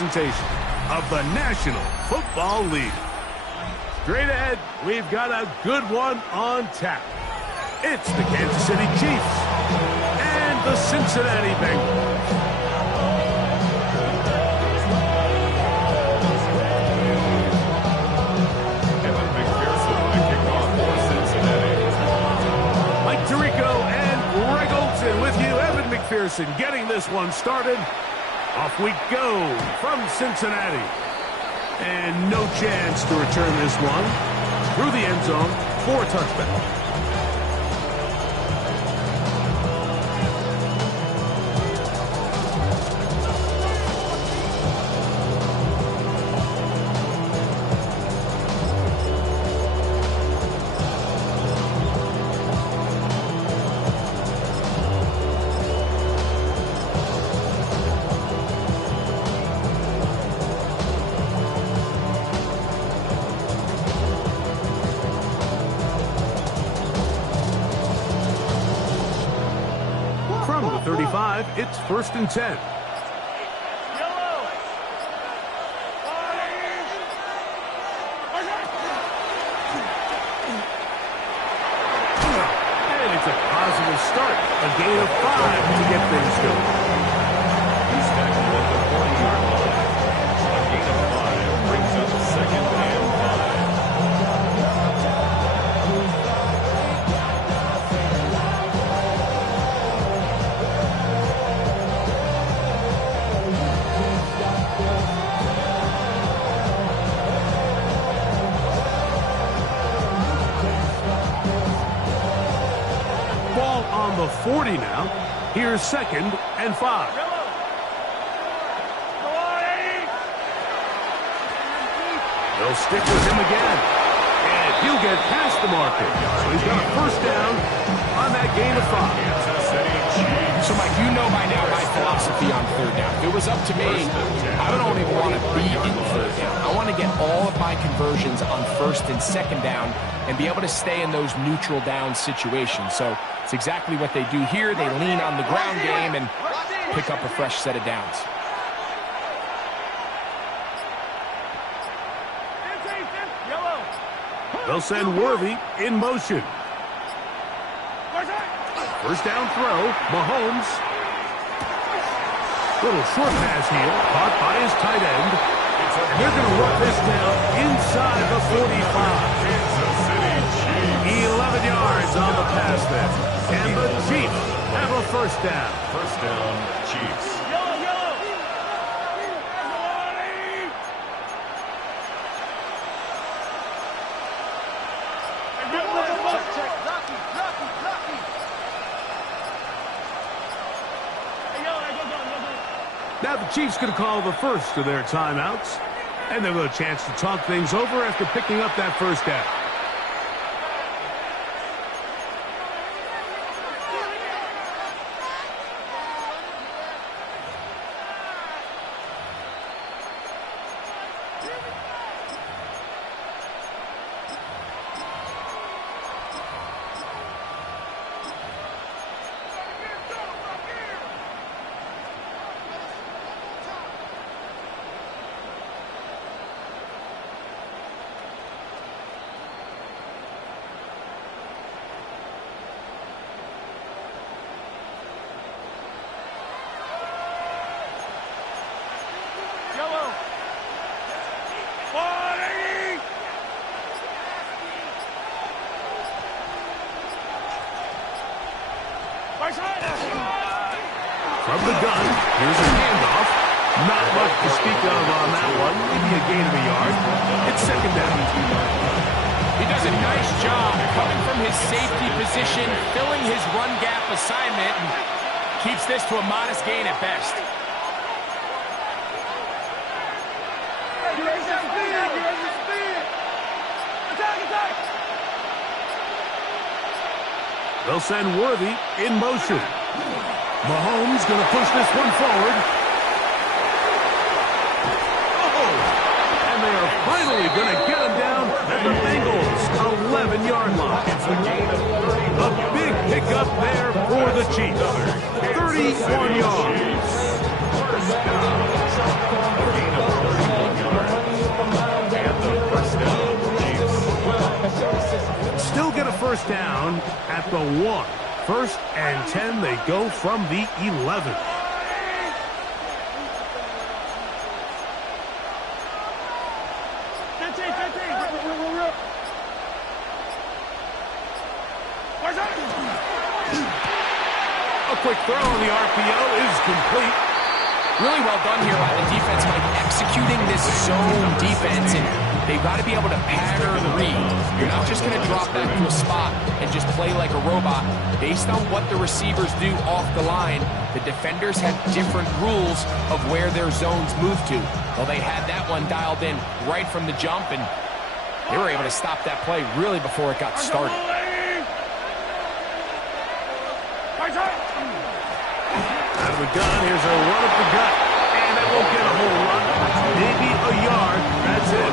presentation of the National Football League. Straight ahead, we've got a good one on tap. It's the Kansas City Chiefs and the Cincinnati Bengals. With you, Evan McPherson getting this one started. Off we go from Cincinnati. And no chance to return this one through the end zone for a touchback. From the 35, it's 1st and 10. And it's a positive start. A gain of 5 to get things going. He's tackling at the 40-yard line. A gain of 5 brings up 2nd and 5. Ball on the 40 now. Here's 2nd and 5. They'll stick with him again. And he'll get past the marker. So he's got a 1st down on that gain of 5. So, Mike, you know by now my philosophy on 3rd down. If it was up to me, I don't even want to be in 3rd down. I want to get all of my conversions on 1st and 2nd down and be able to stay in those neutral down situations. So it's exactly what they do here. They lean on the ground game and pick up a fresh set of downs. They'll send Worthy in motion. 1st down throw, Mahomes. Little short pass here, caught by his tight end. And they're going to run this down inside the 45. 11 yards on the pass there. And the Chiefs have a 1st down. 1st down, Chiefs. Now the Chiefs going to call the first of their timeouts. And they'll have a chance to talk things over after picking up that 1st down. From the gun, here's a handoff. Not much to speak of on that one. Maybe a gain of a yard. It's 2nd down. He does a nice job coming from his safety position, filling his run gap assignment, and keeps this to a modest gain at best. They'll send Worthy in motion. Mahomes going to push this one forward. Oh! And they are finally going to get him down at the Bengals' 11-yard line. A big pickup there for the Chiefs. 31 yards. First down. first down at the 1. First and 10, they go from the 11. A quick throw on the RPO is complete. Really well done here by the defense, Mike, executing this zone defense, and they've got to be able to pattern read. You're not just going to drop back to a spot and just play like a robot. Based on what the receivers do off the line, the defenders have different rules of where their zones move to. Well, they had that one dialed in right from the jump, and they were able to stop that play really before it got started. Out of the gun, here's a run up the gut. And that won't get a whole run. Maybe a yard. That's it.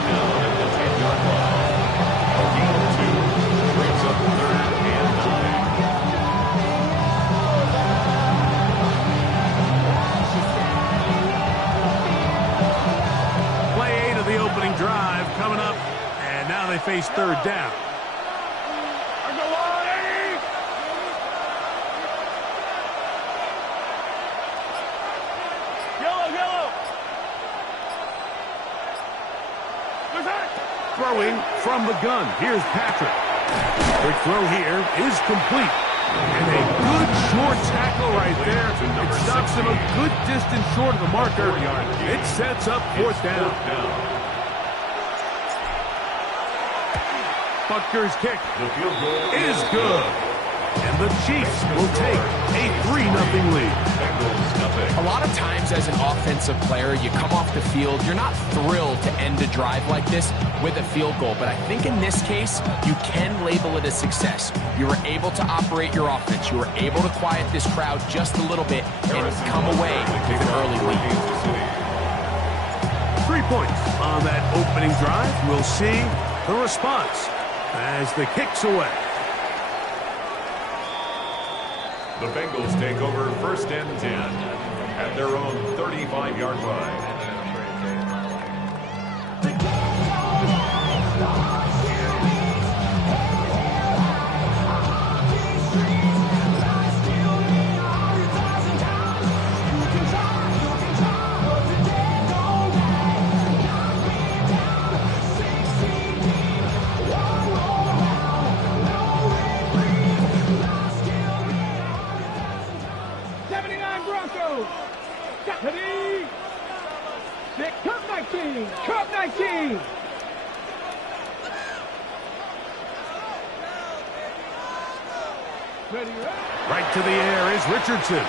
A gain of 2 brings up 3rd and 9. Play 8 of the opening drive coming up. And now they face 3rd down. Throwing from the gun. Here's Patrick. Quick throw here is complete. And a good short tackle right there. It stops him a good distance short of the marker. It sets up 4th down. Butker's kick is good. And the Chiefs will take a 3-0 lead. A lot of times as an offensive player, you come off the field, you're not thrilled to end a drive like this with a field goal. But I think in this case, you can label it a success. You were able to operate your offense. You were able to quiet this crowd just a little bit and come away with an early lead. 3 points on that opening drive. We'll see the response as the kick's away. The Bengals take over 1st and 10 at their own 35-yard line. Cup 19. Right to the air is Richardson.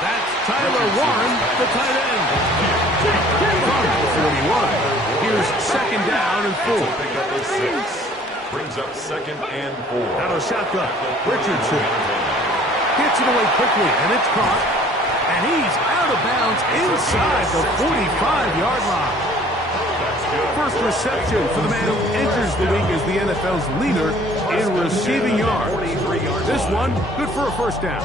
That's Tyler Warren, the tight end. From the 41. Here's 2nd down and 4. Pick up a 6. Brings up 2nd and 4. Out of shotgun. Richardson gets it away quickly, and it's caught. And he's out of bounds inside the 45-yard line. First reception for the man who enters the league as the NFL's leader in receiving yards. This one, good for a 1st down.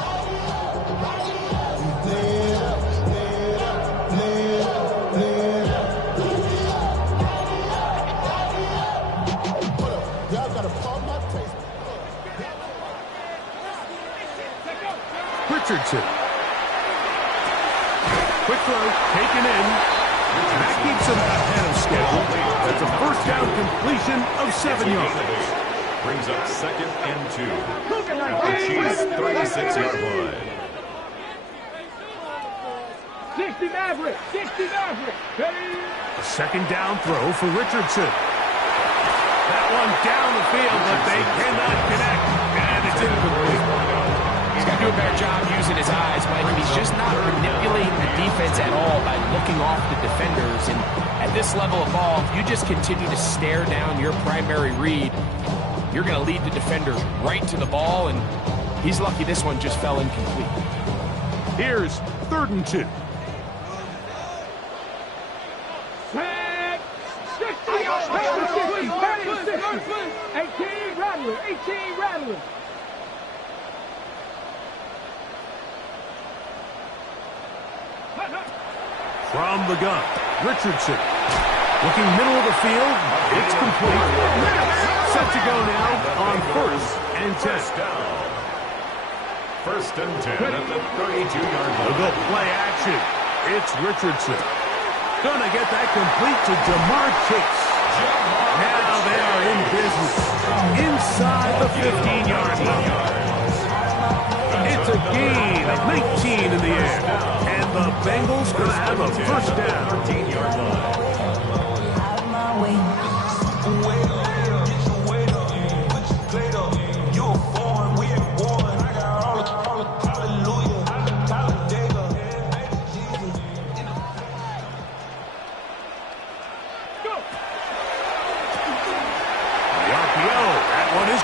Richardson. Quick throw, taken in. And that keeps him ahead of schedule. That's a 1st down completion of 7 yards. Brings up 2nd and 2 at the Chiefs' 36-yard line. 60 Maverick. 60 Maverick. A 2nd down throw for Richardson. That one down the field, but they cannot connect. And it's incomplete. He's got to do a better job using his eyes, Mike. He's just not manipulating the defense at all by looking off the defenders. And at this level of ball, if you just continue to stare down your primary read, you're going to lead the defenders right to the ball, and he's lucky this one just fell incomplete. Here's 3rd and 2. Set. 18 Rattler. 18 Rattler. From the gun, Richardson. Looking middle of the field. It's complete. Set to go now on 1st and 10. First and 10 at the 32-yard line. They'll go play action. It's Richardson. Gonna get that complete to Jamar Chase. Now they are in business. Inside the 15-yard line. It's a gain of 19 in the air. And the Bengals gonna have a first down. 13-yard line.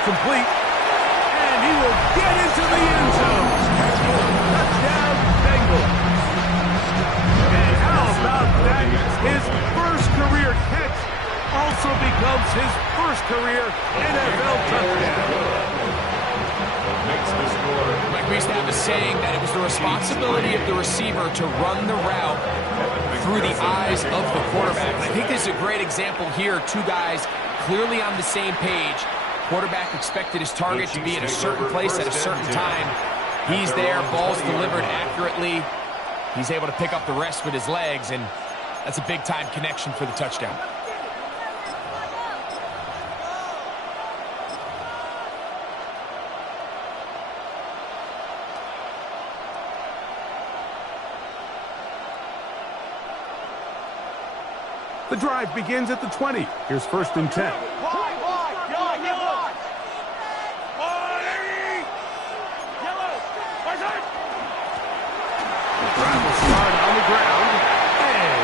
Complete, and he will get into the end zone. Touchdown, Bengals. And how about that? His first career catch also becomes his first career NFL touchdown. Makes the score. Like we used to have a saying that it was the responsibility of the receiver to run the route through the eyes of the quarterback. And I think this is a great example here. Two guys clearly on the same page. Quarterback expected his target to be at a certain place at a certain time. He's there, ball's delivered accurately. He's able to pick up the rest with his legs, and that's a big-time connection for the touchdown. The drive begins at the 20. Here's 1st and 10.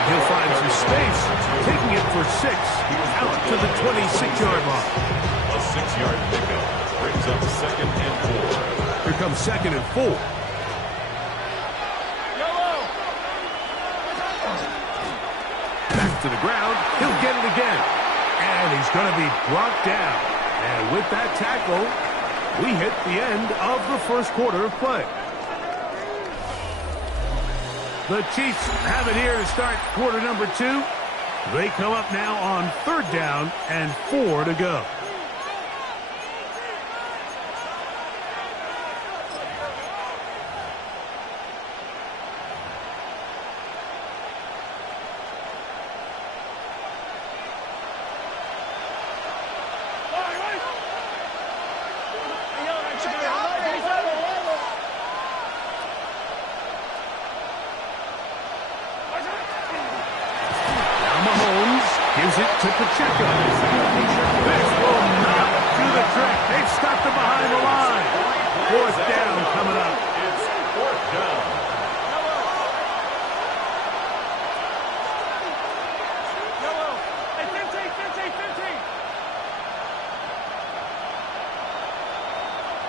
He'll find some space, taking it for 6, out to the 26-yard line. A 6-yard pickup brings up 2nd and 4. Here comes 2nd and 4. Back to the ground. He'll get it again. And he's going to be brought down. And with that tackle, we hit the end of the first quarter of play. The Chiefs have it here to start quarter number 2. They come up now on 3rd down and 4 to go. Gives it to Pacheco. This will not do the trick. They've stopped him behind the line. 4th down coming up. It's 4th down.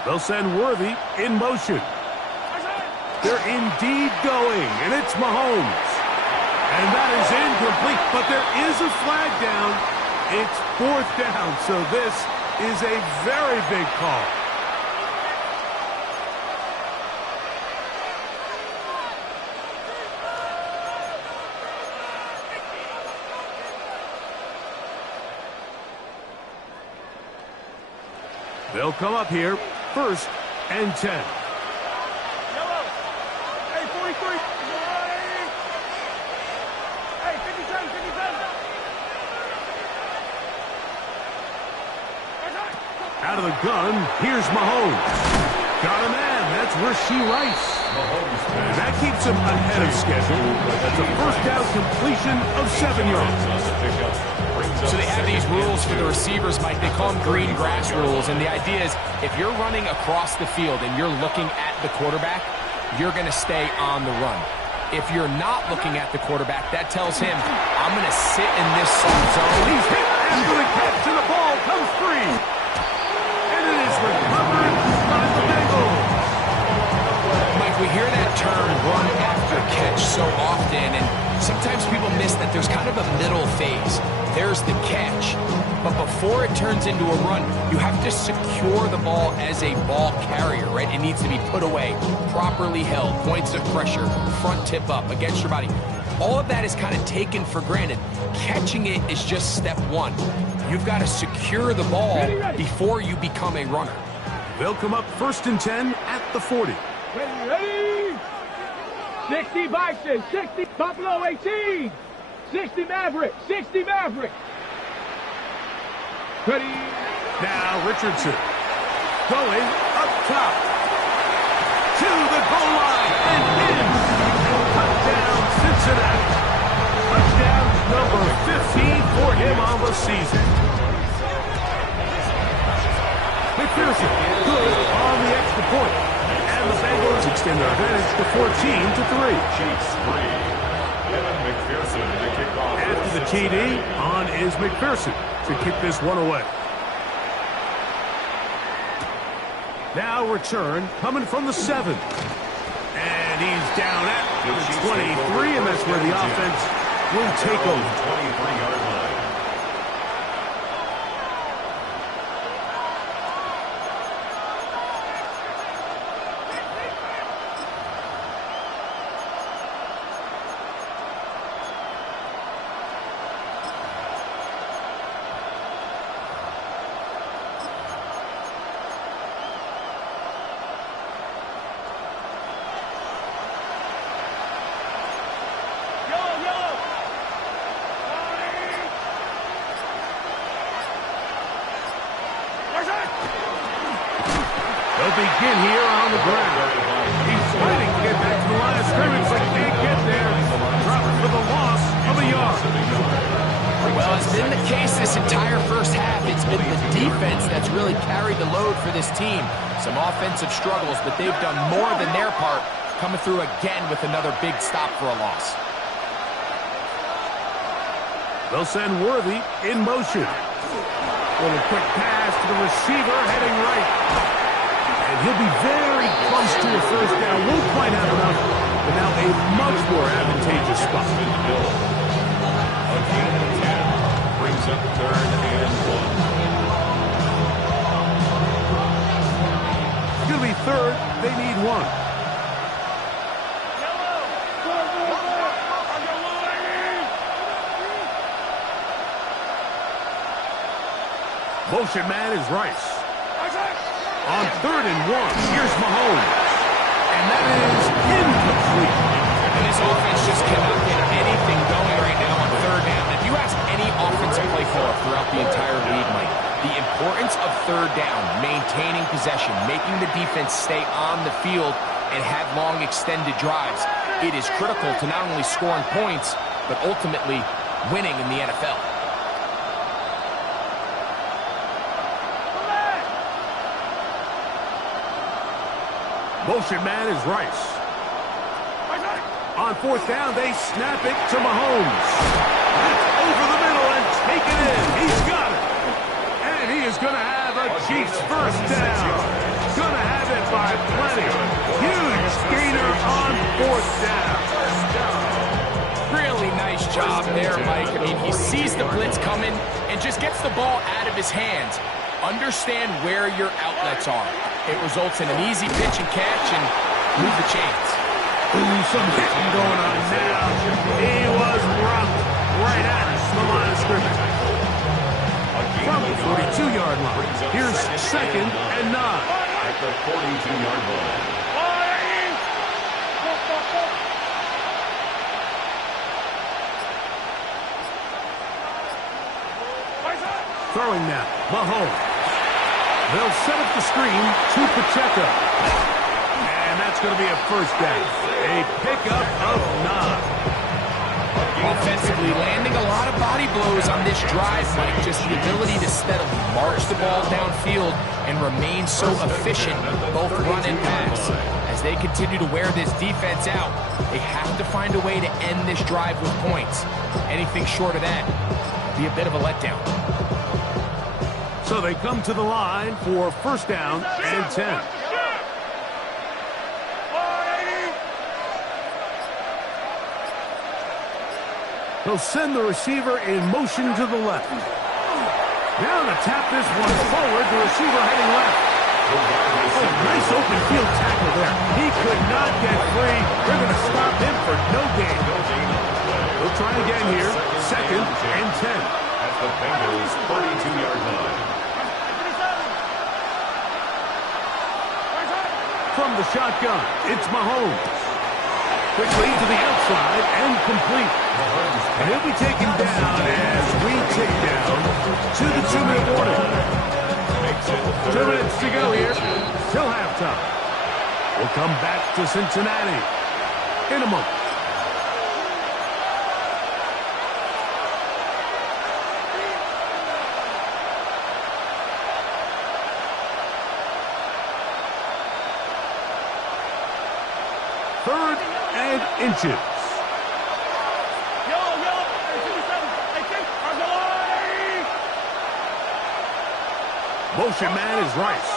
They'll send Worthy in motion. They're indeed going, and it's Mahomes. And that is incomplete, but there is a flag down. It's 4th down, so this is a very big call. They'll come up here, 1st and 10. Out of the gun, here's Mahomes. Got a man, that's Rashee Rice. And that keeps him ahead of schedule. That's a 1st down completion of 7 yards. So they have these rules for the receivers, Mike. They call them green grass rules. And the idea is if you're running across the field and you're looking at the quarterback, you're going to stay on the run. If you're not looking at the quarterback, that tells him, I'm going to sit in this soft zone. He's hit after the catch, and the ball comes free. And it is recovered by the Bengals. Mike, we hear that term run after catch so often, and sometimes people miss that there's kind of a middle phase. There's the catch, but before it turns into a run, you have to secure the ball as a ball carrier, right? It needs to be put away, properly held, points of pressure, front tip up against your body. all of that is kind of taken for granted. Catching it is just step one. You've got to secure the ball before you become a runner. They'll come up 1st and 10 at the 40. Ready? 60 Bison, 60 Buffalo 18. 60 Maverick, 60 Maverick. Ready? Now Richardson going up top to the goal line and in. Touchdown Cincinnati. Touchdown number 15 for him on the season. McPherson good on the extra point. And the Bengals extend their advantage to 14-3. Chiefs 3. Evan McPherson to kick off. After the TD, on is McPherson to kick this one away. Now return coming from the 7. And he's down at the 23, and that's where the offense will take over. 23-yard line. They'll begin here on the ground. He's fighting to get back to the line of scrimmage, but can't get there. Dropping for the loss of a yard. Well, it's been the case this entire first half. It's been the defense that's really carried the load for this team. Some offensive struggles, but they've done more than their part, coming through again with another big stop for a loss. They'll send Worthy in motion. Little quick pass to the receiver, heading right. And he'll be very close to a first down. Won't quite have enough, but now a much more advantageous spot. A gain of 10 brings up 3rd and 1. It's going to be 3rd. They need 1. Motion man is Rice. On 3rd and 1, here's Mahomes. And that is incomplete. And this offense just cannot get anything going right now on 3rd down. If you ask any offensive play caller throughout the entire league, Mike, the importance of 3rd down, maintaining possession, making the defense stay on the field and have long extended drives, it is critical to not only scoring points, but ultimately winning in the NFL. Motion man is Rice. On 4th down, they snap it to Mahomes. That's over the middle and taken in. He's got it. And he is going to have a Chiefs first down. Going to have it by plenty. Huge gainer on 4th down. Really nice job there, Mike. I mean, he sees the blitz coming and just gets the ball out of his hands. Understand where your outlets are. It results in an easy pitch and catch and move the chains. Ooh, some hitting going on now. He was rocked right at the line of scrimmage. From the 42-yard line, here's 2nd and 9. At the 42-yard line. Throwing now, Mahomes. They'll set up the screen to Pacheco. And that's going to be a first down. A pickup of 9. Offensively, landing a lot of body blows on this drive, Mike. Just the ability to steadily march the ball downfield and remain so efficient, both run and pass. As they continue to wear this defense out, they have to find a way to end this drive with points. Anything short of that would be a bit of a letdown. So they come to the line for first down and 10. He'll send the receiver in motion to the left. Now to tap this one forward, the receiver heading left. Oh, nice open field tackle there. He could not get free. They're going to stop him for no gain. try again here. Second and 10. At the Bengals' 32-yard line. From the shotgun, it's Mahomes. Quickly to the outside and complete. And he'll be taken down as we take down to the 2-minute warning. 2 minutes to go here till halftime. We'll come back to Cincinnati in a moment. Third and inches. Motion man is Rice.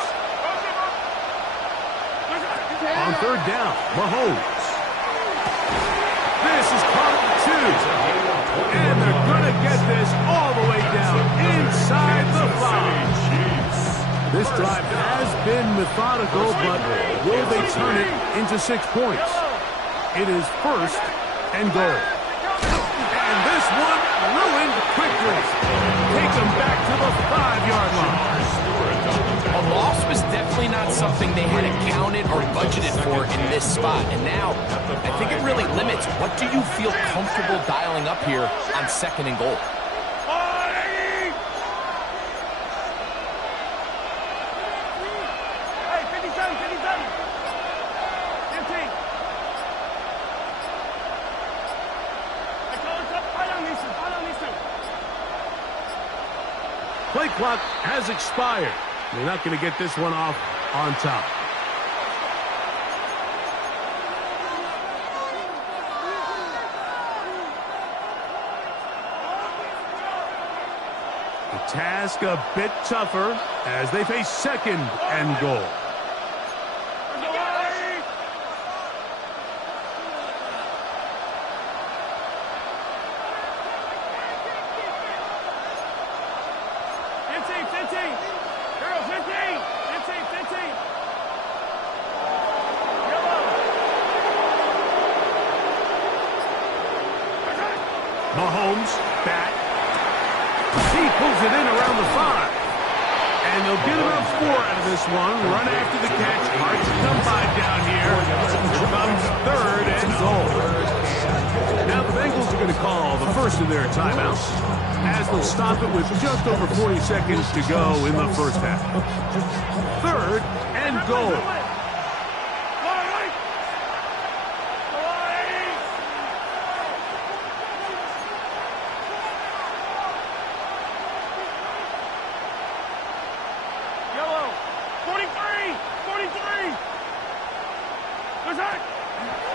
On third down, Mahomes. This is caught 2. And they're going to get this all the way down inside the 5. This drive has been methodical, but will they turn it into 6 points? It is first and goal. And this one ruined quickly. Take them back to the 5-yard line. A loss was definitely not something they had accounted or budgeted for in this spot. And now, I think it really limits what do you feel comfortable dialing up here on second and goal. Play clock has expired. They're not going to get this one off on top. The task a bit tougher as they face second and goal. Mahomes back. He pulls it in around the 5. And they'll get about 4 out of this one. Run after the catch. Hard to come by down here. Here comes third and goal. Now the Bengals are going to call the first of their timeouts as they'll stop it with just over 40 seconds to go in the first half. Third and goal.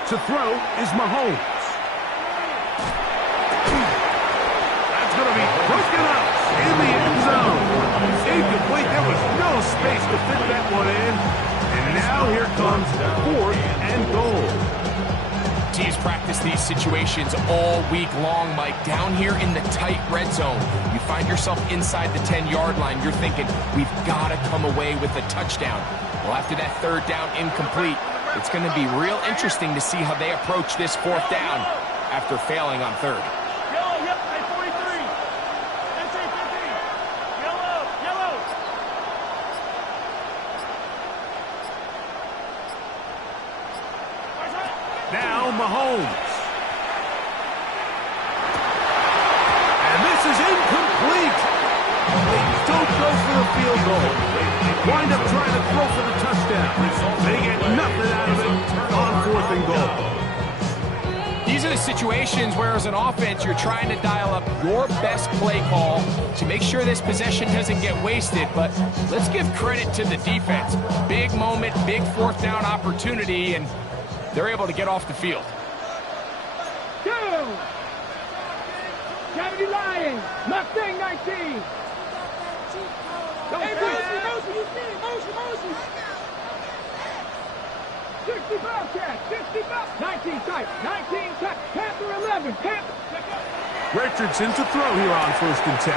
To throw is Mahomes. That's going to be broken up in the end zone. Incomplete. There was no space to fit that one in. And now here comes fourth and goal. Teams practice these situations all week long, Mike. Down here in the tight red zone, you find yourself inside the 10-yard line. You're thinking, we've got to come away with a touchdown. Well, after that third down incomplete, it's going to be real interesting to see how they approach this fourth down after failing on third. Now Mahomes. And this is incomplete. They don't go for the field goal. They wind up trying to throw for the touchdown. They get nothing out of it on fourth and goal. These are the situations where, as an offense, you're trying to dial up your best play call to make sure this possession doesn't get wasted. But let's give credit to the defense. Big moment, big fourth down opportunity, and they're able to get off the field. Go! Cavity Lions, Mustang 19. Hey, motion, you see it, motion. 60 Bobcat, 60 Bobcat. 19 tight, Panther 11, Panther. Richardson to throw here on first and 10.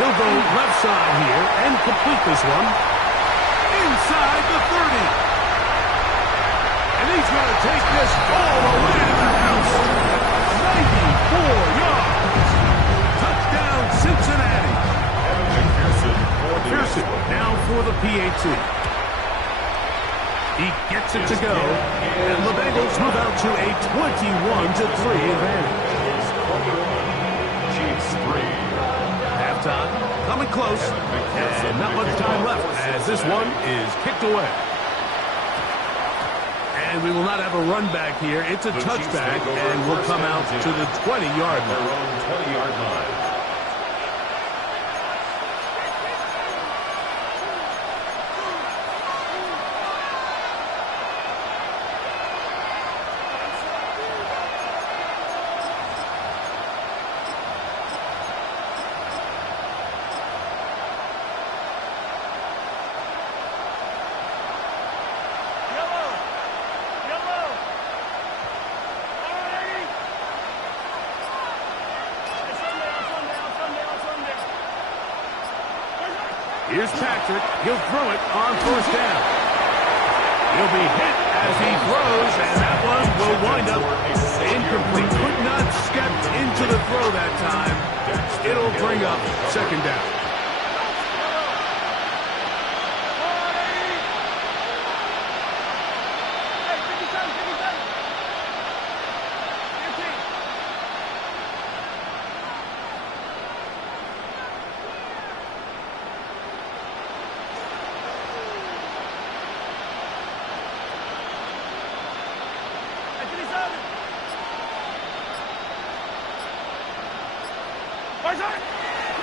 He'll go left side here and complete this one. Inside the 30. And he's going to take this all the way to the house. 94 yards. Touchdown, Cincinnati. Pearson now for the PAT. He gets it to go, and the Bengals move out to a 21-3 advantage. Chiefs 3. Halftime coming close, and not much time left as this one is kicked away. And we will not have a run back here. It's a touchback, and we'll come out to the 20-yard line. Their own 20-yard line. Here's Patrick. He'll throw it on first down. He'll be hit as he throws, and that one will wind up incomplete. Could not step into the throw that time. It'll bring up second down.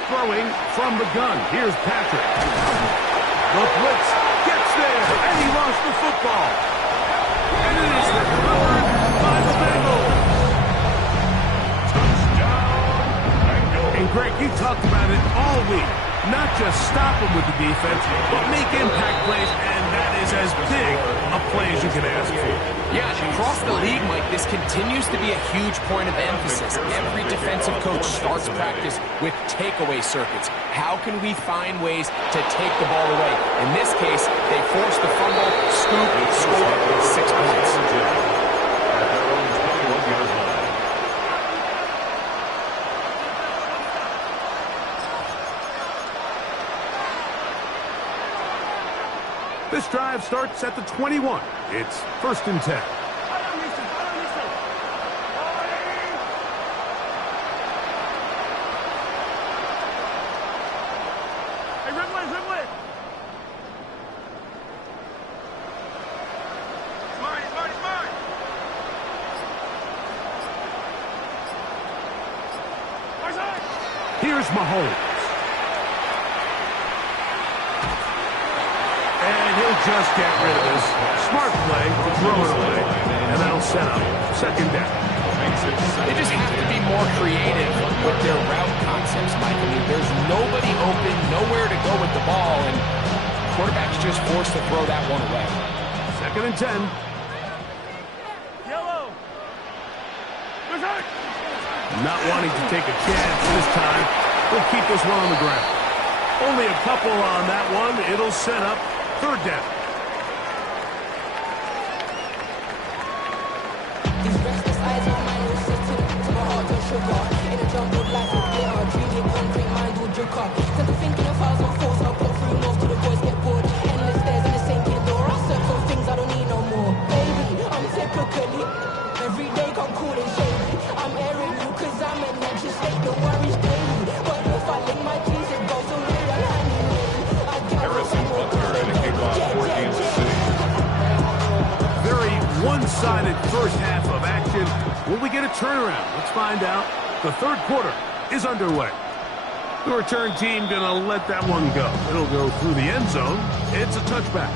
Throwing from the gun. Here's Patrick. The blitz gets there, and he lost the football. And it is recovered by the Bengals. Touchdown. And Greg, you talked about it all week. Not just stop him with the defense, but make impact plays, and that is as big a play as you can ask for. Yeah, across the league, Mike, this continues to be a huge point of emphasis. Every defensive coach starts practice with takeaway circuits. How can we find ways to take the ball away? In this case, they forced the fumble, scoop, score, 6 points. At their own 21-yard line. This drive starts at the 21. It's 1st and 10. Here's Mahomes. And he'll just get rid of this. Smart play to throw it away. And that'll set up second down. They just have to be more creative with their route concepts, Mike. I mean, there's nobody open, nowhere to go with the ball, and quarterback's just forced to throw that one away. 2nd and 10. Not wanting to take a chance this time. We'll keep this one on the ground. Only a couple on that one. It'll set up 3rd down. These restless eyes of mine will sit to my heart on sugar. In a jumbled life of glitter, dreaming concrete mind will juk up. Tend to think in 1,000 thoughts, I'll put through north to the boys get bored. Endless stairs in the same kid door. I search for things I don't need no more. Baby, I'm typically every day come cool and shady. I'm airing you cause I'm an anxious state, no worries daily. But if I link my keys, it goes to real and I get Harrison Butker and a kickoff for Kansas City. Very one-sided first half of action. Will we get a turnaround? Let's find out. The 3rd quarter is underway. The return team going to let that one go. It'll go through the end zone. It's a touchback.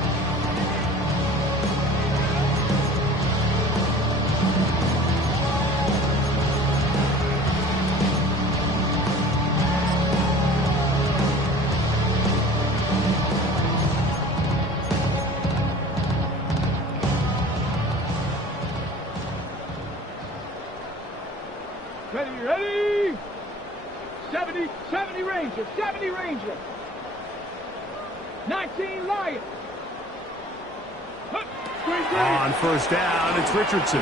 Ready? 70 Ranger, 70 Ranger. 19 Lions. On first down, it's Richardson.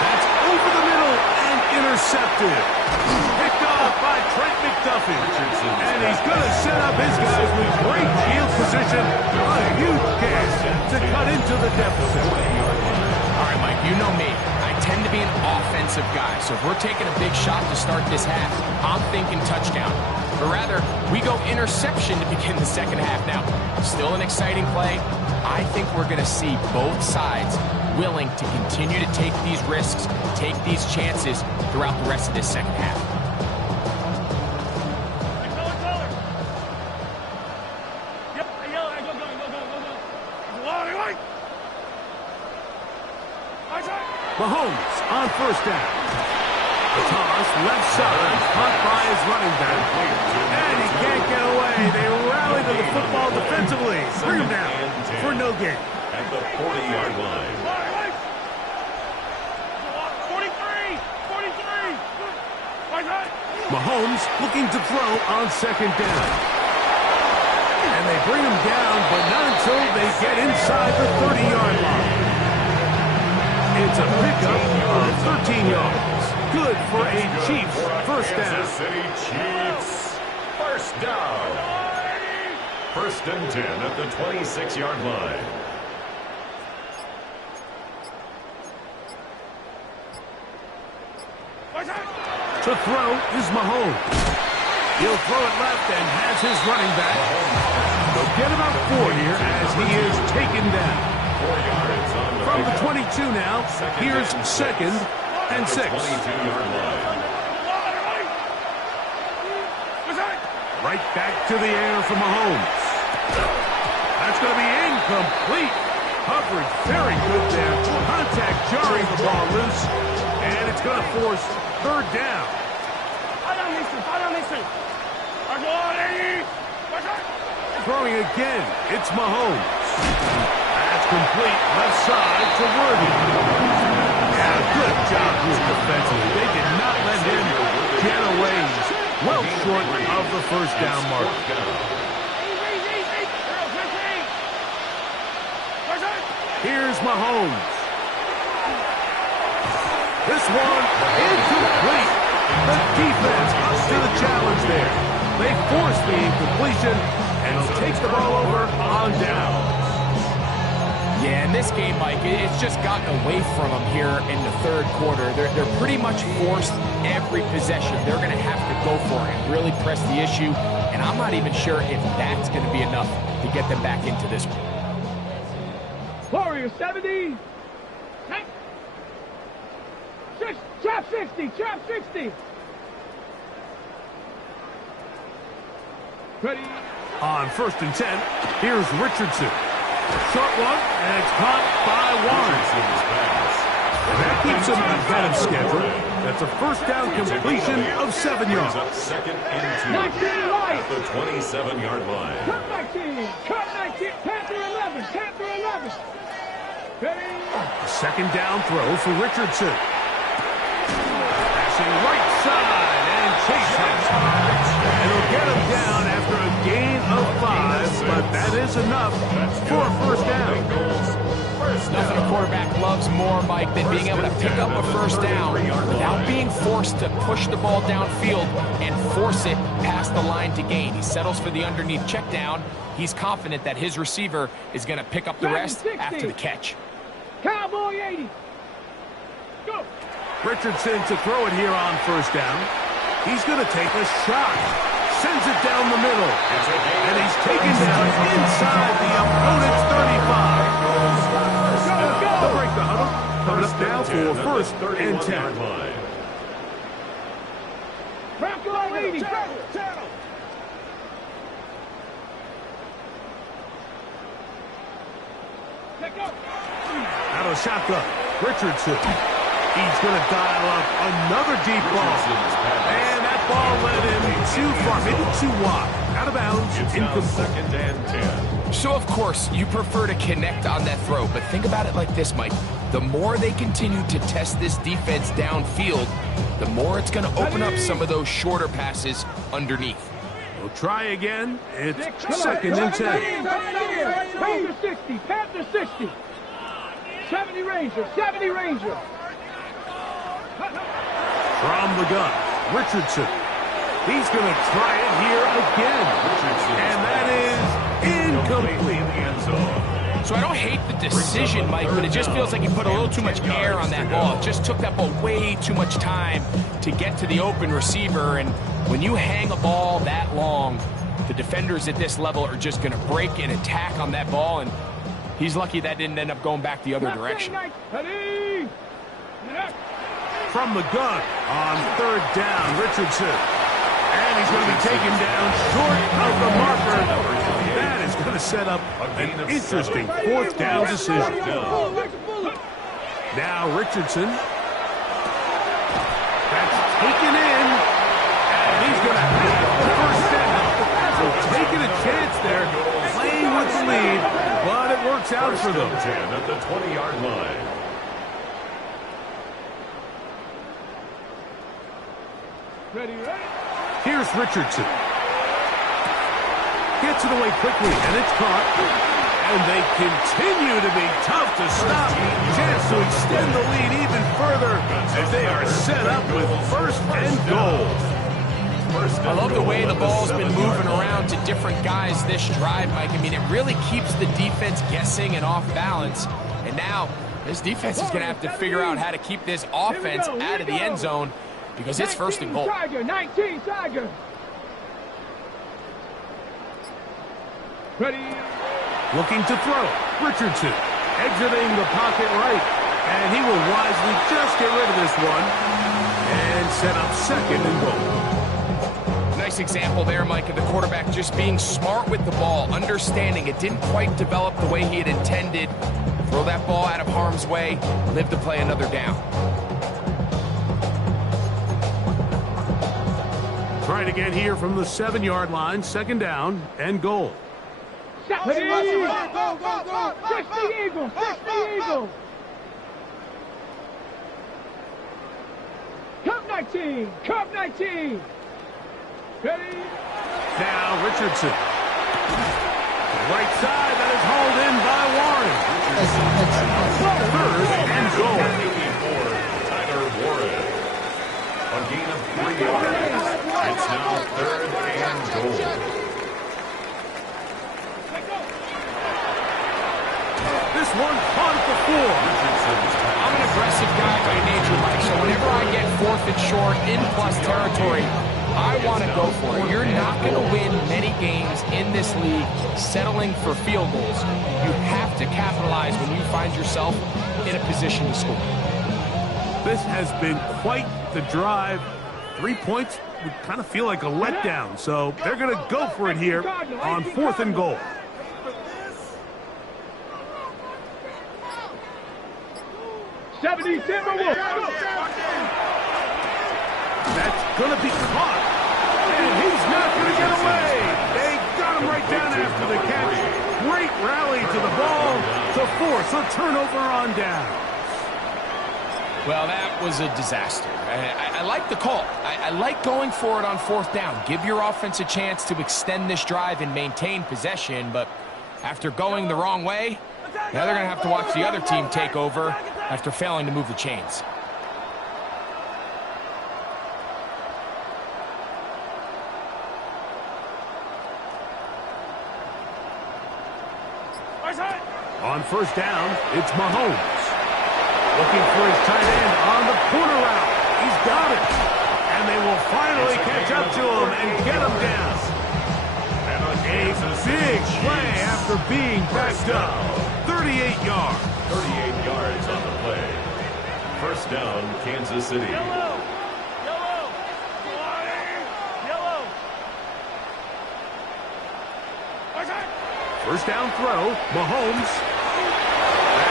That's over the middle and Intercepted. Picked off by Trent McDuffie. And he's going to set up his guys with great field position on a huge pass to cut into the deficit. All right, Mike, you know me. I tend to be an offensive guy, so if we're taking a big shot to start this half, I'm thinking touchdown. But rather, we go interception to begin the second half. Now, still an exciting play. I think we're going to see both sides willing to continue to take these risks, take these chances throughout the rest of this second half. Mahomes on first down. The toss, left side, caught by his running back. And he can't get away. They rally to the football defensively. Bring him down for no gain. At the 40-yard line. 43! Mahomes looking to throw on second down. And they bring him down, but not until they get inside the 30-yard line. It's a pickup of 13 yards. Good for a Chiefs first down. Kansas City Chiefs first down. First and 10 at the 26-yard line. To throw is Mahomes. He'll throw it left and has his running back. They'll get about 4 here as he is taken down. 4 yards on the From the pickup. 22 now, here's second and 6. 22-yard line. Right back to the air for Mahomes. That's going to be incomplete. Coverage very good there. Contact jarring the ball loose. And it's going to force third down. Throwing again, it's Mahomes. That's complete, left side to Worthy. Yeah, good job here defensively. They did not let him get away. Well short of the first down mark. Here's Mahomes. This one incomplete. The defense up to the challenge there. They force the incompletion, and he'll take the ball over on down. Yeah, in this game, Mike, it's just gotten away from them here in the third quarter. They're pretty much forced every possession. They're going to have to go for it and really press the issue, and I'm not even sure if that's going to be enough to get them back into this one. Warriors 70. Trap 60. Trap 60. Ready. On first and 10, here's Richardson. Short one, and it's caught by Warren. And that keeps him ahead of schedule. That's a first down completion of 7 yards. Second and 2 19 right. at the 27-yard line. Cut 19. Cut 19. Panther 11. Panther 11. Ready. Second down throw for Richardson. Passing right side, and Chase has it. And he'll get him down after a gain of 5, but that is enough for a first down. Nothing a quarterback loves more, Mike, than being able to pick up a first down without being forced to push the ball downfield and force it past the line to gain. He settles for the underneath check down. He's confident that his receiver is going to pick up the rest after the catch. Cowboy 80. Go. Richardson to throw it here on first down. He's going to take a shot. Sends it down the middle. And he's taken down inside the opponent's 35. They'll break the huddle. Coming up now for first and 10. Bronco 80. Out of shotgun. Richardson. He's going to dial up another deep ball. And that ball led him too far, maybe too wide. Out of bounds, incomplete. Second and 10. So, of course, you prefer to connect on that throw, but think about it like this, Mike. The more they continue to test this defense downfield, the more it's going to open up some of those shorter passes underneath. We'll try again. It's second and 10. Panther 60. Panther 60. 70 Ranger. 70 Ranger. From the gun, Richardson. He's going to try it here again. And that is incomplete. So I don't hate the decision, Mike, but it just feels like he put a little too much air on that ball. It just took that ball way too much time to get to the open receiver. And when you hang a ball that long, the defenders at this level are just going to break and attack on that ball. And he's lucky that didn't end up going back the other direction. From the gun on third down, Richardson. And he's going to be taken down short of the marker. That is going to set up an interesting fourth down decision. Now Richardson. That's taken in. And he's going to have the first down. So taking a chance there, playing with the lead, but it works out for them. 10 at the 20-yard line. Ready, ready. Here's Richardson. Gets it away quickly, and it's caught. And they continue to be tough to stop. Chance to extend the lead even further as they are set up with first and goal. I love the way the ball's been moving around to different guys this drive, Mike. I mean, it really keeps the defense guessing and off balance. And now this defense is going to have to figure out how to keep this offense out of the end zone because it's first and goal. 19 Tiger. Ready. Looking to throw. Richardson exiting the pocket right. And he will wisely just get rid of this one and set up second and goal. Nice example there, Mike, of the quarterback just being smart with the ball, understanding it didn't quite develop the way he had intended. Throw that ball out of harm's way, live to play another down. Trying again here from the 7-yard line, second down and goal. Go, go, go. Fix the Eagle. Fix the Eagle. Cup 19. Cup 19. Ready. Now Richardson. Right side, that is hauled in by Warren. Third and goal. Tyler Warren. A gain of 3 yards. It's now third and goal. This one caught at the 4. I'm an aggressive guy by nature, Mike, so whenever I get fourth and short in plus territory, I want to go for it. You're not going to win many games in this league settling for field goals. You have to capitalize when you find yourself in a position to score. This has been quite the drive. 3 points would kind of feel like a letdown, so they're going to go for it here on fourth and goal. That's going to be caught, and he's not going to get away. They got him right down after the catch. Great rally to the ball to force a turnover on down. Well, that was a disaster. I like the call. I like going for it on fourth down. Give your offense a chance to extend this drive and maintain possession, but after going the wrong way, now they're going to have to watch the other team take over after failing to move the chains. On first down, it's Mahomes. Looking for his tight end on the corner route. He's got it. And they will finally catch up to him and get him down. A big play after being backed up. 38 yards. 38 yards on the play. First down, Kansas City. Yellow. First down throw, Mahomes.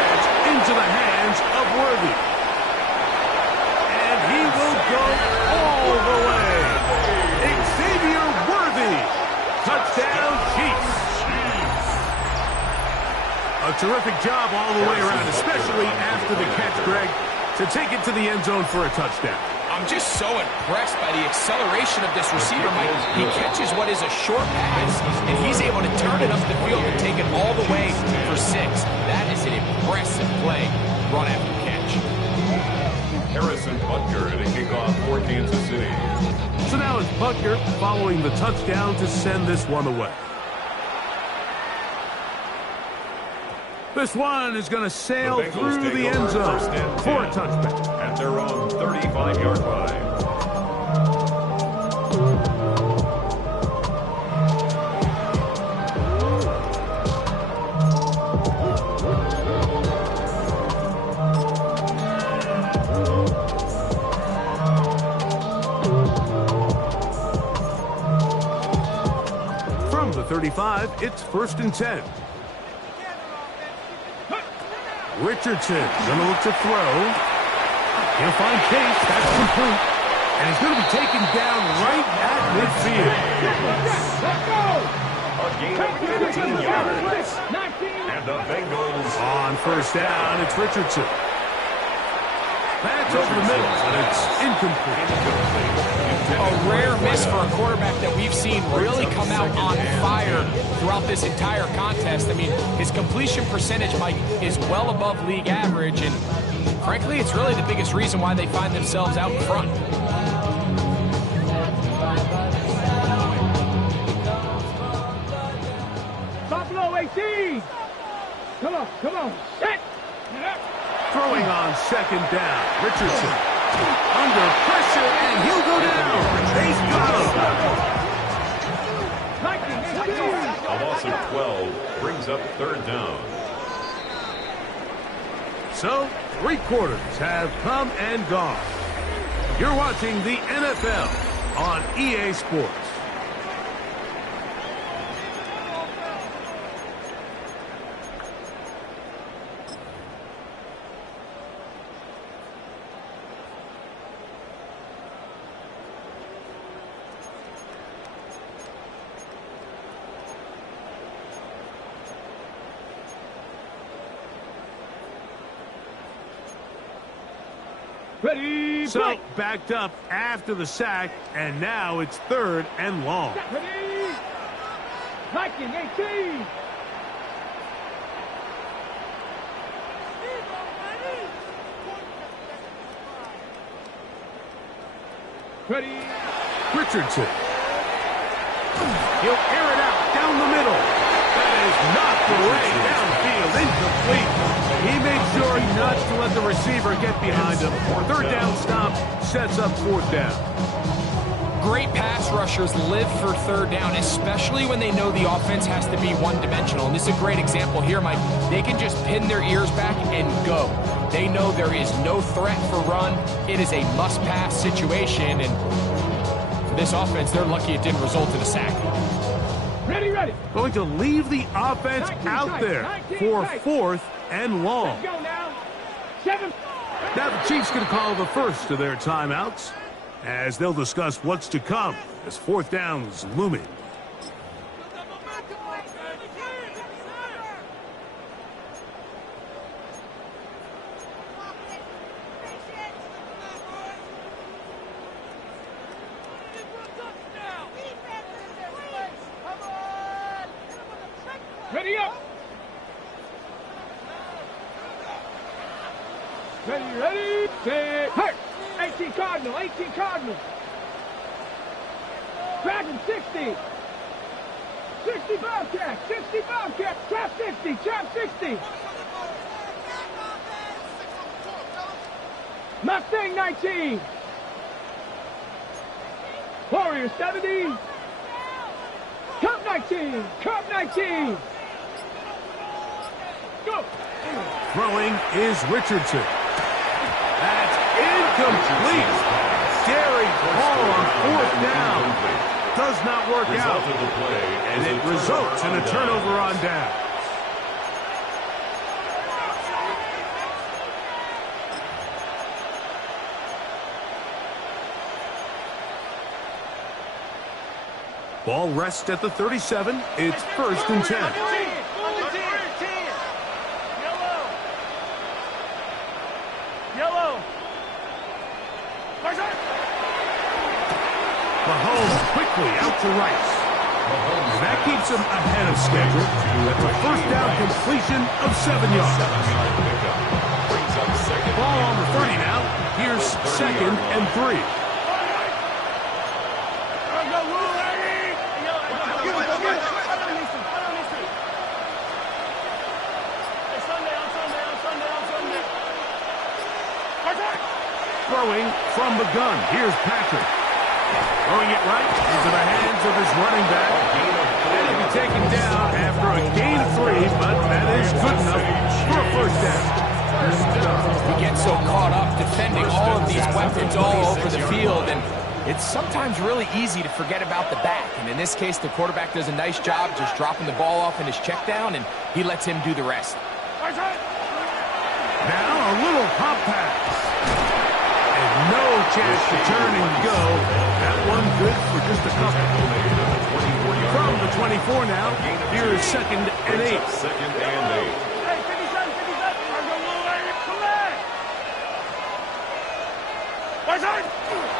That's into the hands of Worthy. And he will go all the way. Xavier Worthy. Touchdown, Chiefs. A terrific job all the way around, especially after the catch, Greg, to take it to the end zone for a touchdown. I'm just so impressed by the acceleration of this receiver, Mike. He catches what is a short pass, and he's able to turn it up the field and take it all the way for 6. That is an impressive play, run after catch. Harrison Butker to kick off for Kansas City. So now it's Butker following the touchdown to send this one away. This one is going to sail through the end zone for a touchback. At their own 35-yard line. From the 35, it's 1st and 10. Richardson gonna look to throw. He'll find Case. That's complete. And he's going to be taken down right at midfield. A gain of 15 yards. And the Bengals On 1st down, it's Richardson. That's over the middle, but it's incomplete. A rare miss for a quarterback that we've seen really come out on fire throughout this entire contest. I mean, his completion percentage, Mike, is well above league average, and frankly, it's really the biggest reason why they find themselves out in front. Buffalo 18. Come on. Set. Throwing on 2nd down, Richardson. Under pressure, and he'll go down. They've got him. a loss of 12 brings up 3rd down. So, 3 quarters have come and gone. You're watching the NFL on EA Sports. Ready, So, play. backed up after the sack, and now it's 3rd and long. Ready. Viking 18. Ready. Richardson. He'll air it out down the middle. That is knocked away downfield, incomplete. He made sure not to let the receiver get behind him. 3rd down stop sets up 4th down. Great pass rushers live for 3rd down, especially when they know the offense has to be one-dimensional. And this is a great example here, Mike. They can just pin their ears back and go. They know there is no threat for run. It is a must-pass situation, and for this offense, they're lucky it didn't result in a sack. Ready. Going to leave the offense out there for 4th and long. Let's go now. 7. Now the Chiefs going to call the first of their timeouts as they'll discuss what's to come as 4th down is looming. Ready up. Ready. Set. Hurt. 18 Cardinal. Dragon 60. 60 Bobcat. Trap 60. Mustang 19. Warrior 70. Cup 19. Go. Throwing is Richardson. That's incomplete. Daring ball on 4th down. Does not work out. Result of the play, And it results in a turnover on down. Ball rests at the 37. It's 1st and 10. Mahomes quickly out to Rice. And that keeps him ahead of schedule. That's a 1st down completion of 7 yards. Ball on the 30 now. Here's 2nd and 3. Throwing from the gun. Here's Patrick. Throwing it right into the hands of his running back. And he'll be taken down after a gain of 3, but that is good enough for a first down. We get so caught up defending all of these weapons all over the field, and it's sometimes really easy to forget about the back. And in this case, the quarterback does a nice job just dropping the ball off in his check down, and he lets him do the rest. Now a little pop pass. And no chance to turn and go. That one good for just a couple. From the 24 now, here is 2nd and 8. 2nd and 8.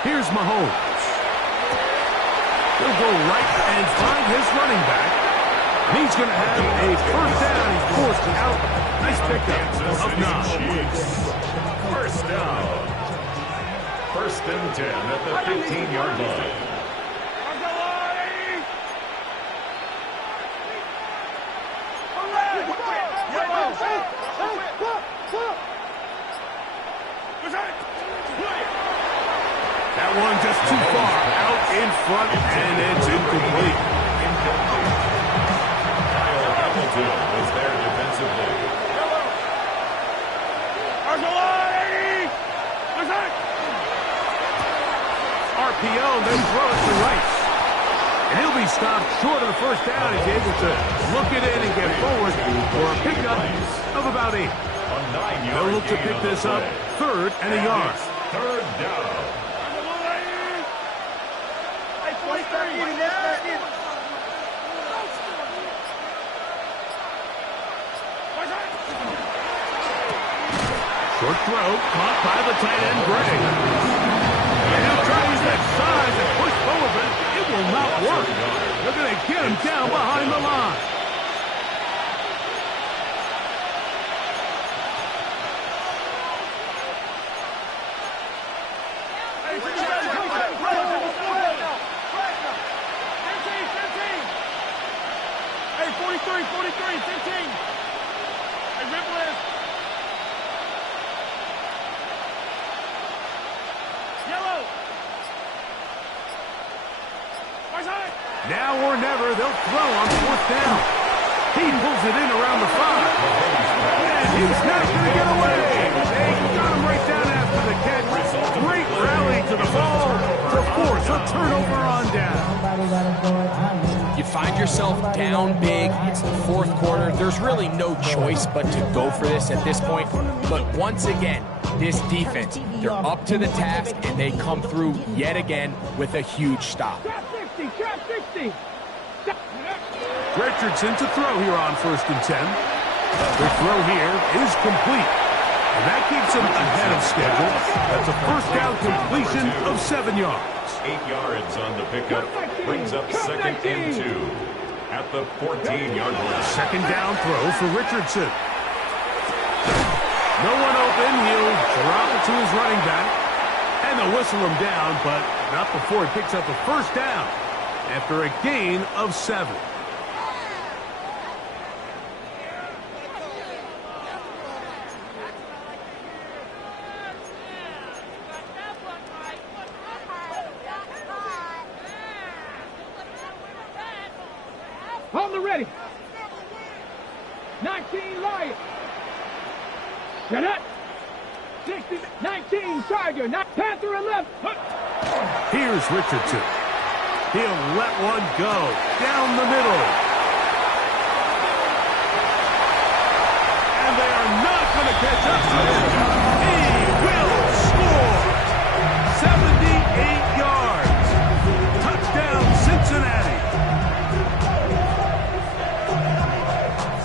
Here's Mahomes. He'll go right and find his running back. He's going to have a first down. He's forced out. Nice pickup of 9. First down. 1st and 10 at the 15-yard line. That one just too far out in front, and it's incomplete. Kyle Hamilton was there defensively. RPO, then throw it to Rice. And he'll be stopped short of the first down. He's able to look it in and get forward for a pickup of about 8. They'll look to pick this up 3rd and a yard. 3rd down. Short throw, caught by the tight end, Gray. And he'll try to use that size and push forward, but it will not work. They're going to get him down behind the line. Hey, 43, 15. Hey, Ripple. Yellow. Now or never, they'll throw on 4th down. He pulls it in around the 5. And he's not going to get away. They got him right down after the catch. Great rally to the ball to force a turnover on down. You find yourself down big. It's the 4th quarter. There's really no choice but to go for this at this point. But once again, this defense, they're up to the task, and they come through yet again with a huge stop. Trap 60. Richardson to throw here on 1st and 10. The throw here is complete. And that keeps him ahead of schedule. That's a first down completion of 7 yards. 8 yards on the pickup. Brings up 2nd and 2 at the 14-yard line. 2nd down throw for Richardson. No one open. He'll drop it to his running back. And they'll whistle him down, but not before he picks up a first down after a gain of 7. On the ready. 19 Lion. Get it. 60, 19 Tiger. Panther 11. Here's Richardson. He'll let one go down the middle. And they are not going to catch up to him. He will score. 78 yards. Touchdown, Cincinnati.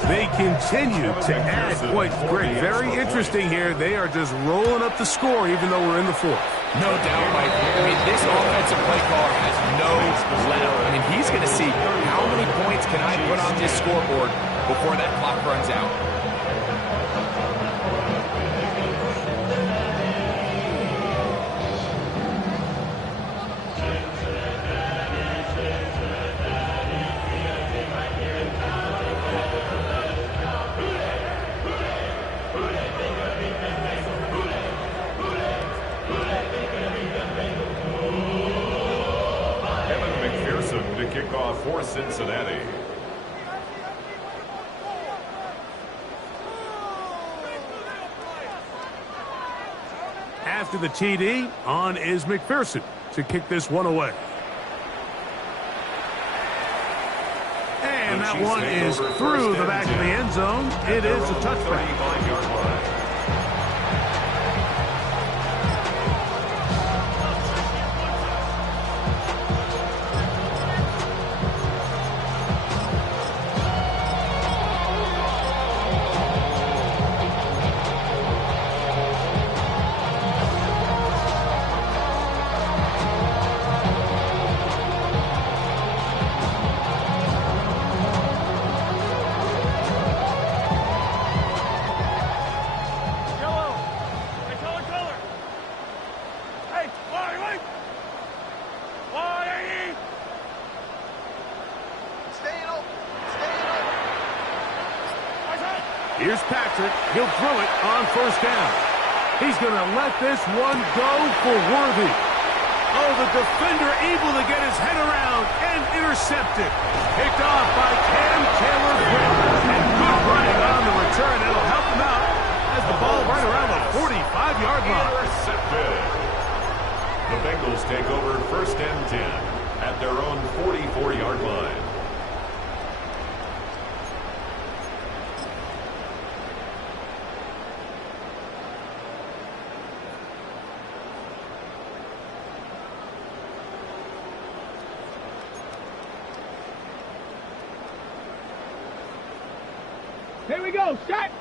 They continue to add points. Greg, very interesting here. They are just rolling up the score even though we're in the 4th. No doubt, Mike. I mean, this offensive play caller has no let-up. I mean, he's going to see how many points can I put on this scoreboard before that clock runs out. 1 McPherson to kick off for Cincinnati. After the TD, on is McPherson to kick this one away. And that one is through the back of the end zone. It is a touchback. 35-yard line. Here's Patrick. He'll throw it on first down. He's going to let this one go for Worthy. Oh, the defender able to get his head around and intercept it. Picked off by Cam Taylor-Britt. And good running on the return. That'll help him out as the ball right around the 45-yard line. Intercepted. The Bengals take over first and 10 at their own 44-yard line. Here we go, set.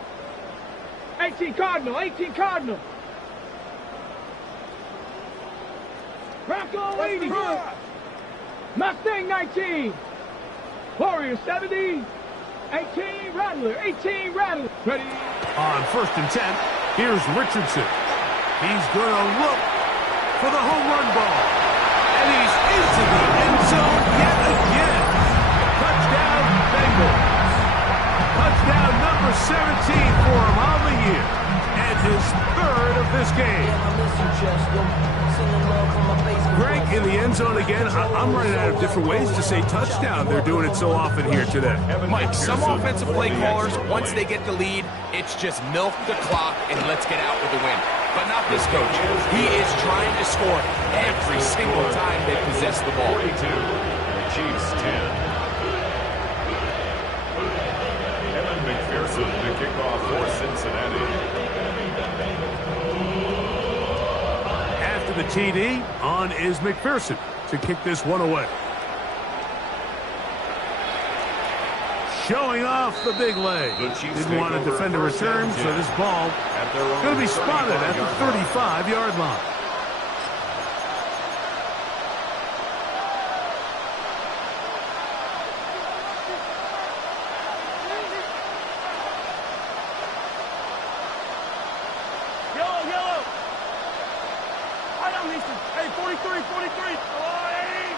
18 Cardinal, 18 Cardinal. Bronco 80. Mustang 19. Warrior 70. 18 Rattler, 18 Rattler. Ready? On first and 10, here's Richardson. He's going to look for the home run ball. And he's into the end zone yet again. Touchdown, Bengals. Touchdown number 17 for him on the year. And his third of this game. Greg, in the end zone again. I'm running out of different ways to say touchdown. They're doing it so often here today. Mike, some offensive play callers, once they get the lead, it's just milk the clock and let's get out with the win. But not this coach. He is trying to score every single time they possess the ball. 42, Chiefs 10. McPherson to kick off for Cincinnati. After the TD, on is McPherson to kick this one away. Showing off the big leg. Didn't want to defend a return, so this ball going to be spotted at the 35-yard line. Hey, 43, 43. Oh, hey.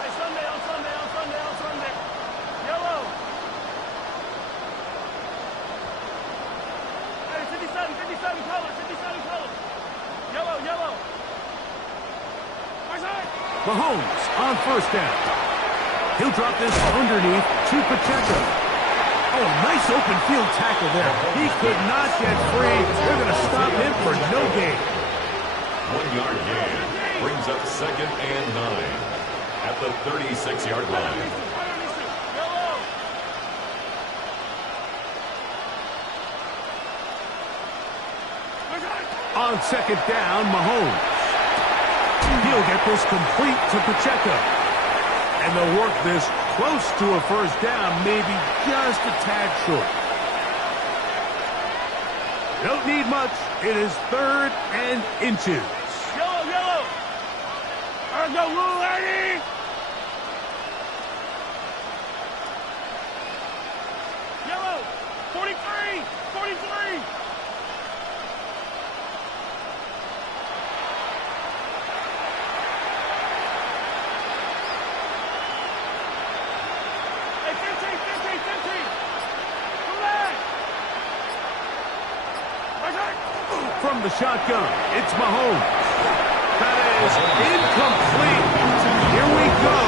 Hey, Sunday, on Sunday, on Sunday, on Sunday. Yellow. Hey, 57, 57 colors, 57 colors. Yellow, yellow. Mahomes on first down. He'll drop this underneath to Pacheco. Oh, nice open field tackle there. He could not get free. They're going to stop him for no gain. 1 yard gain brings up second and 9 at the 36-yard line. On second down, Mahomes. He'll get this complete to Pacheco. And they'll work this close to a first down, maybe just a tad short. Don't need much. It is third and inches. Yellow, yellow. There's no rule, Eddie. Yellow. 43. 43. Hey, 15, 15, 15. Come back. From the shotgun, it's Mahomes. That is incomplete. Here we go.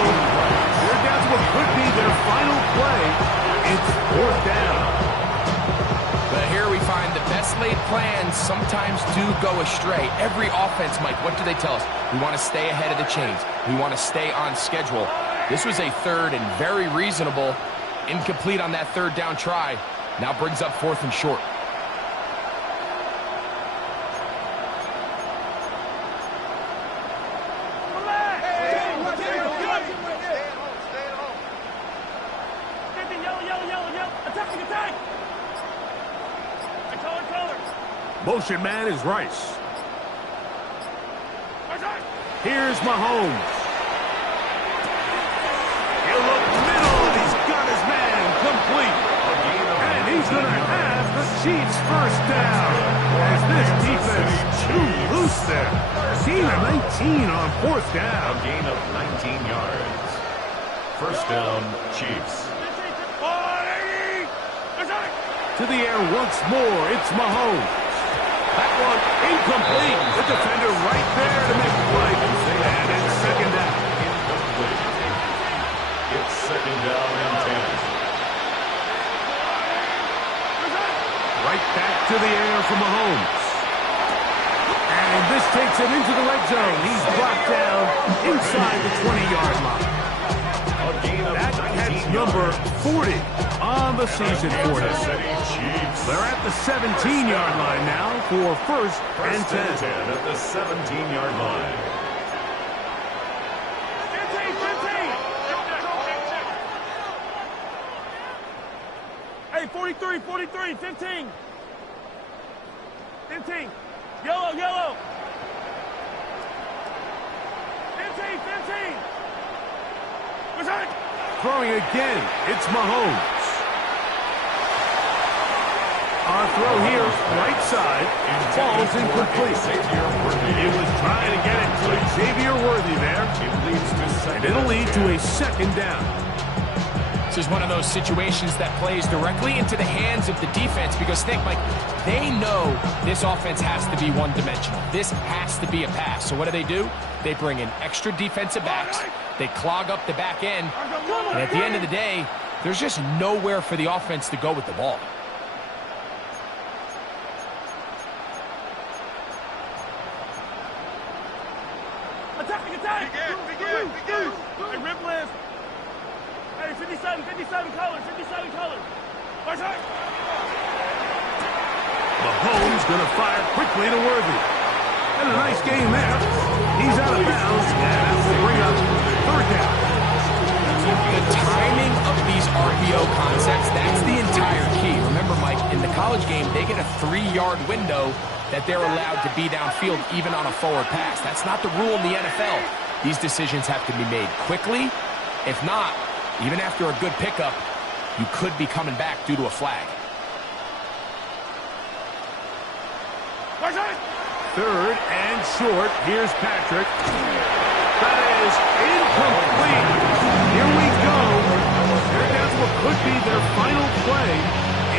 plans sometimes do go astray. Every offense, Mike, what do they tell us? We want to stay ahead of the chains. We want to stay on schedule. This was a third and very reasonable. Incomplete on that third down try. Now brings up 4th and short. Motion man is Rice. Here's Mahomes. He'll look middle, and he's got his man complete. And he's going to have the Chiefs first down. As this defense too loose there. Gain of 19 on 4th down. A gain of 19 yards. First down, Chiefs. To the air once more, it's Mahomes. That one incomplete. The defender right there to make the play. And it's 2nd down. Incomplete. It's 2nd down and 10. Right back to the air for Mahomes. And this takes him into the red zone. He's brought down inside the 20-yard line. That catch number 40 on the season for him. They're at the 17-yard line now for 1st and 10. At the 17-yard line. 15. Hey, 43, 43, 15. 15. Yellow, yellow. 15, 15. Throwing again, it's Mahomes. On throw here, right side, ball's incomplete. He was trying to get it to Xavier Worthy there. And it'll lead to a 2nd down. This is one of those situations that plays directly into the hands of the defense because think, Mike, they know this offense has to be one-dimensional. This has to be a pass. So what do? They bring in extra defensive backs. They clog up the back end. And at the end of the day, there's just nowhere for the offense to go with the ball. Attack! Begin! Hey, rip list. Hey, 57 colors. Mahomes going to fire quickly to Worthy. And a nice game there. He's out of bounds, and that will bring up 3rd down. The timing of these RPO concepts, that's the entire key. Remember, Mike, in the college game, they get a 3-yard window that they're allowed to be downfield even on a forward pass. That's not the rule in the NFL. These decisions have to be made quickly. If not, even after a good pickup, you could be coming back due to a flag. 3rd and short. Here's Patrick. That is incomplete. Here we go. That's what could be their final play.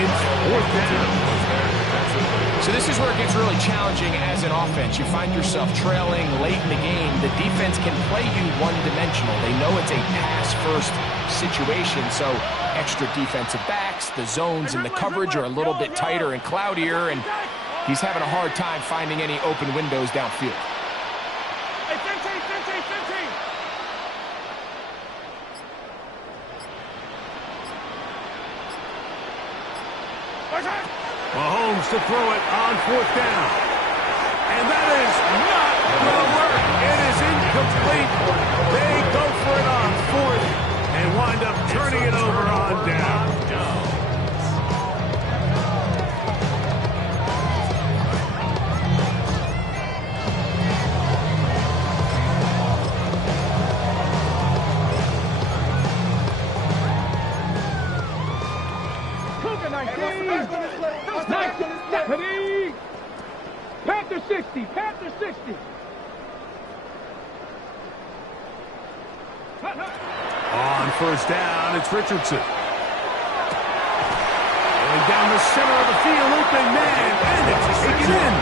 It's 4th down. So this is where it gets really challenging as an offense. You find yourself trailing late in the game. The defense can play you one-dimensional. They know it's a pass-first situation, so extra defensive backs, the zones and the coverage are a little bit tighter and cloudier, and he's having a hard time finding any open windows downfield. Hey, 15. Mahomes to throw it on 4th down. And that is not going to work. It is incomplete. They go for it on 4th and wind up turning it over on down. Panther 60. On 1st down, it's Richardson. Going down the center of the field, open man, and it's taken in.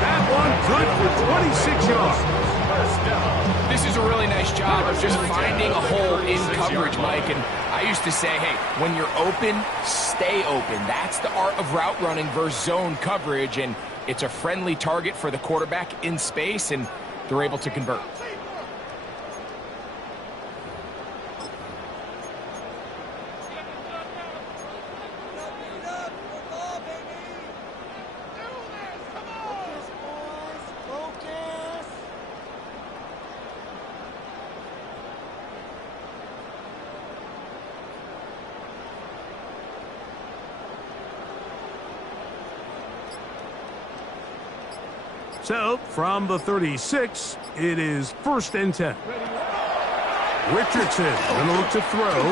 That one good for 26 yards. first down. This is a really nice job of just finding a hole in coverage, Mike. And I used to say, hey, when you're open, stay open. That's the art of route running versus zone coverage. And it's a friendly target for the quarterback in space, and they're able to convert. So, from the 36, it is 1st and 10. Richardson going to look to throw.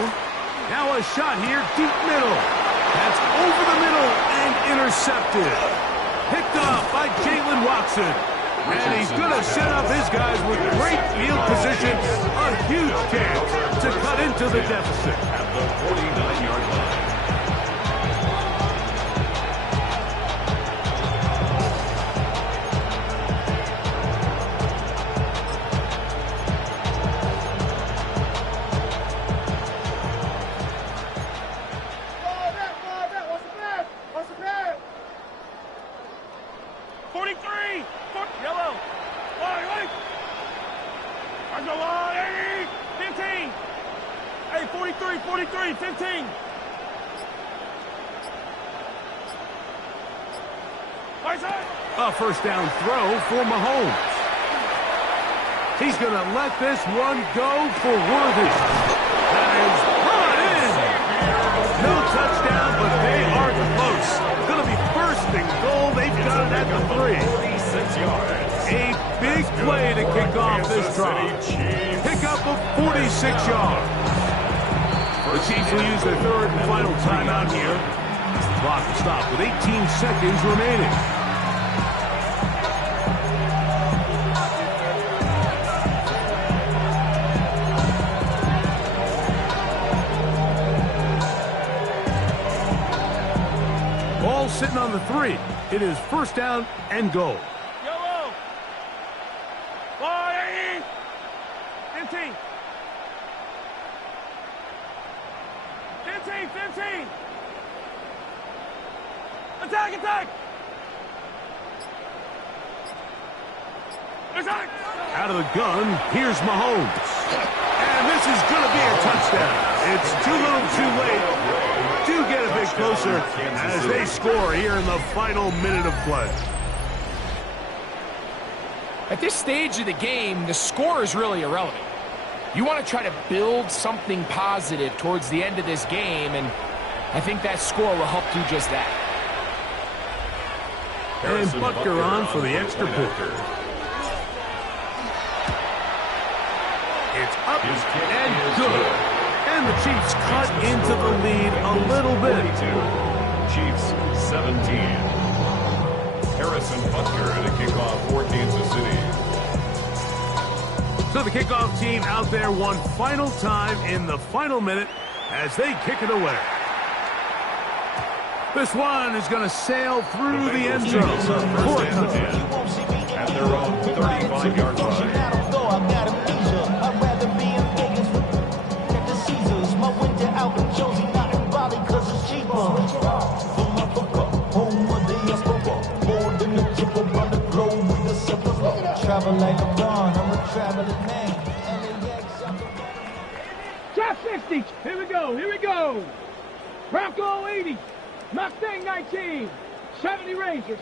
Now a shot here, deep middle. That's over the middle and intercepted. Picked up by Jalen Watson. And he's going to set up his guys with great field position. A huge chance to cut into the deficit. At the 49-yard line. Yellow. Wait. On the line. 15. Hey, 43, 15. A first down throw for Mahomes. He's going to let this one go for Worthy. That is brought in. No touchdown, but they are close. Going to be first and goal. They've got it at the 3. 46 yards. A big play to kick off this drive. Pick up of 46 yards. The Chiefs will use their 3rd and final timeout here. The clock will stop with 18 seconds remaining. Ball sitting on the 3. It is 1st down and goal. Yellow. 15. 15. Attack. Out of the gun, here's Mahomes. And this is going to be a touchdown. It's too little too late. Do get a bit closer as they score here in the final minute of play. At this stage of the game, the score is really irrelevant. You want to try to build something positive towards the end of this game, and I think that score will help do just that. And Butker on for the extra point. It's up and good. And the Chiefs cut into the lead a little bit. Chiefs 17. Harrison Butker to kick off for Kansas City. So the kickoff team out there one final time in the final minute as they kick it away. This one is going to sail through the end zone. At their own 35-yard line. Top 60. Here we go. Bronco 80. Mustang 19. 70 Ranger.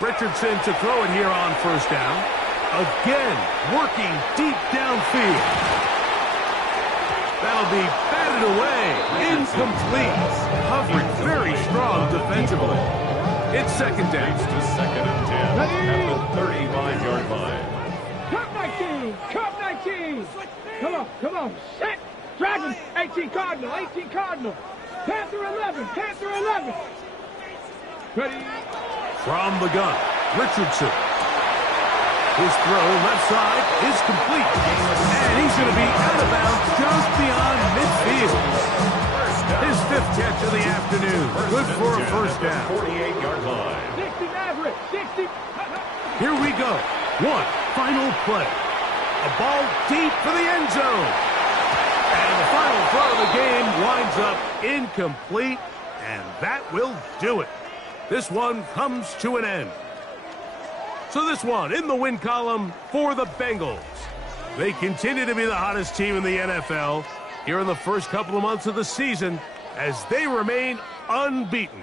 Richardson to throw it here on 1st down. Again, working deep downfield. That'll be batted away. Incomplete. Coverage very strong defensively. It's 2nd down. It's to 2nd and 10 at the 35-yard line. Cup 19. Come on. Set. Dragon. 18 Cardinal. Panther 11. Ready. From the gun, Richardson. His throw left side is complete. And he's going to be out of bounds just beyond midfield. His 5th catch of the afternoon. Good for a first down. 48-yard line. 60 average. 60. Here we go. One final play. A ball deep for the end zone. And the final throw of the game winds up incomplete, and that will do it. This one comes to an end. So this one in the win column for the Bengals. They continue to be the hottest team in the NFL here in the first couple of months of the season as they remain unbeaten.